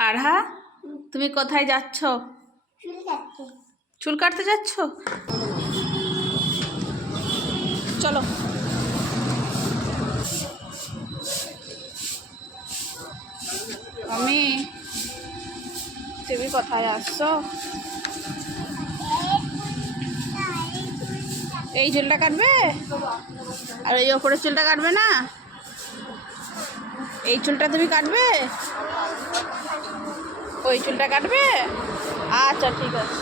আরহা, তুমি কোথায় যাচ্ছ? চুল কাটতে যাচ্ছ? চলো। আমি তুমি কোথায় আসছো? এই চুলটা কাটবে আর এই ওপরের চুলটা কাটবে না? এই চুলটা তুমি কাটবে, ওই চুলটা কাটবে? আচ্ছা ঠিক আছে।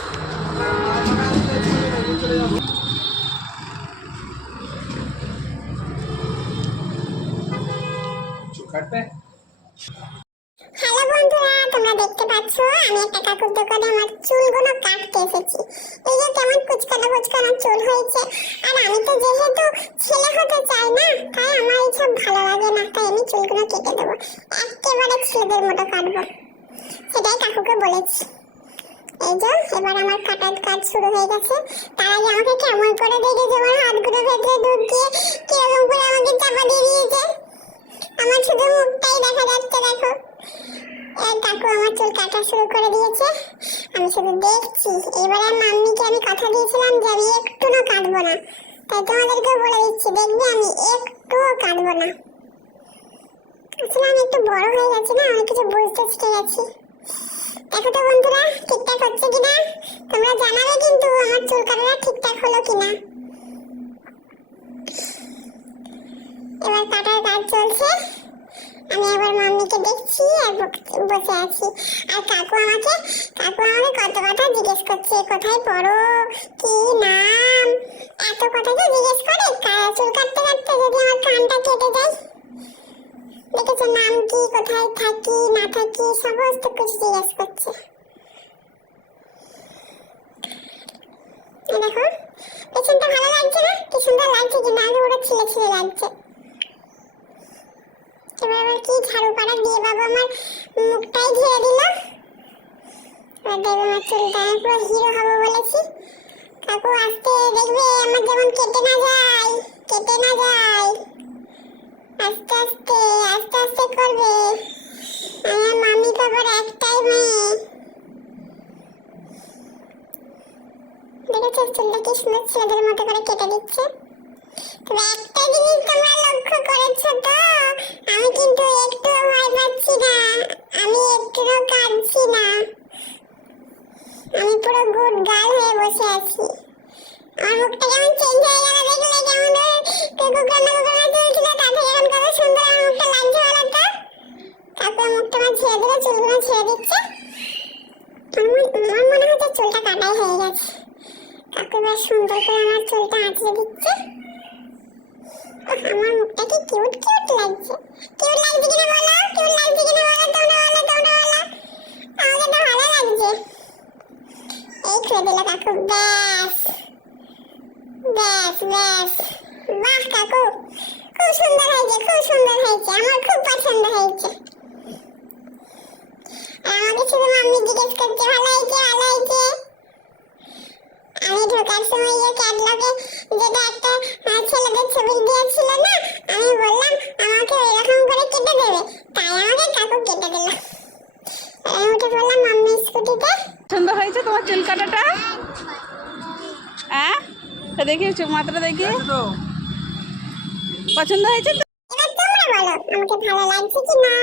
হ্যালো বন্ধুরা, তোমরা দেখতে পাচ্ছ আমি একটা কাকুর দোকানে আমার চুলগুলো কাটতে এসেছি। এই যে কেমন কুচকানো কুচকানো চুল হয়েছে, আর আমি তো যেহেতু ছেলে হতে চাই না, তাই আমার এইসব ভালো লাগে না, তাই আমি চুলগুলো কেটে দেবো, একেবারে ছেলেদের মতো কাটবো, সেটাই কাকুকে বলেছি। এই যে এবার আমার কাটার কাজ শুরু হয়ে গেছে। তার আগে আমাকে কেমন করে দেখেছে, আমার হাতগুলো ভেতরে ঢুকিয়ে কিরকম করে আমাকে চাপা দিয়ে দিয়েছে, আমার শুধু মুখটাই দেখা যাচ্ছে। দেখো কাকু আমার চুল কাটা শুরু করে দিয়েছে, আমি শুধু দেখছি। এবারে মাম্মিকে আমি কথা দিয়েছিলাম যে আমি একটুও কাটবো না, তাই তোমাদেরকে বলে দিচ্ছি, দেখবে আমি একটুও কাটবো না। আসলে আমি একটু বড় হয়ে গেছি না, অনেক কিছু বুঝতে শিখে গেছি। দেখো তো বন্ধুরা ঠিকঠাক হচ্ছে কিনা, তোমরা জানাবে কিন্তু আমার চুল কাটাটা ঠিকঠাক হলো কিনা। এবার কাটার কাজ চলছে, আমি আবার মাম্মিকে দেখছি আর বসে আছি। আর কাকু আমাকে কত কথা জিজ্ঞেস করছে, কোথায় পড়ো, কি নাম, এত কথা তো জিজ্ঞেস করে। চুল কাটতে কাটতে যদি আমার কানটা কেটে যায়। দেখেছো নাম কি, কোথায় থাকি না থাকি, সমস্ত কিছু জিজ্ঞেস করছে। দেখো পেছনটা ভালো লাগছে না, কি সুন্দর লাগছে, কিন্তু আগে ওরা ছিলে ছিলে লাগছে। এবার আবার কি ঝাড়ু পাড়া দিয়ে বাবা আমার মুখটাই ঘিরে দিল। এবার দেখবে আমার চুলটা আমি পুরো হিরো হবো বলেছি। কাকু আস্তে দেখবে আমার যেমন কেটে না যায়, কেটে না যায়, আস্তে আস্তে আস্তে আস্তে করবে। আমার মামি বাবার একটাই মেয়ে। দেখেছো চুলটা কি সুন্দর ছেলেদের মতো করে কেটে দিচ্ছে। তবে একটা জিনিস তোমরা লক্ষ্য করেছো তো, আমি কিন্তু একটুও ভয় পাচ্ছি না, আমি একটুও কাঁদছি না, আমি পুরো গুড গার্ল হয়ে বসে আছি। আমার মুখটা কেমন চেঞ্জ হয়ে গেল, দেখলে কেমন কুকুকানা চলছিল, তা থেকে এখন কত সুন্দর আমার মুখটা লাগছে বলো তো। কাকু মুখটা আমার ছেড়ে দিল, চুলগুলো ছেড়ে দিচ্ছে। আমার মনে হচ্ছে চুলটা কাটাই হয়ে গেছে। কাকু এবার সুন্দর করে আমার চুলটা আঁচড়ে দিচ্ছে। আমার মুখটা কি কিউট কিউট লাগছে, কিউট লাগছে কিনা বলো, কিউট লাগছে কিনা বলো, তোমরা বলো, তোমরা বলো, আমাকে তো ভালো লাগছে। এই খুলে দিল কাকু, ব্যাস ব্যাস ব্যাস, বাহ কাকু খুব সুন্দর হয়েছে, খুব সুন্দর হয়েছে, আমার খুব পছন্দ হয়েছে। আর আমাকে শুধু মাম্মি জিজ্ঞেস করছে ভালো হয়েছে, ভালো হয়েছে। আমি ঢোকার সময় যে ক্যাটলগে যেটা একটা ছেলেদের ছবি দিয়েছিল না, আমি বললাম আমাকে এরকম করে কেটে দেবে, তাই আমাকে কাকু কেটে দিল। আমি উঠে বললাম মাম্মি স্কুটিতে। পছন্দ হয়েছে তোমার চুল কাটাটা? হ্যাঁ দেখি মাথাটা দেখি, পছন্দ হয়েছে তো? এবার তোমরা বলো আমাকে ভালো লাগছে কি না।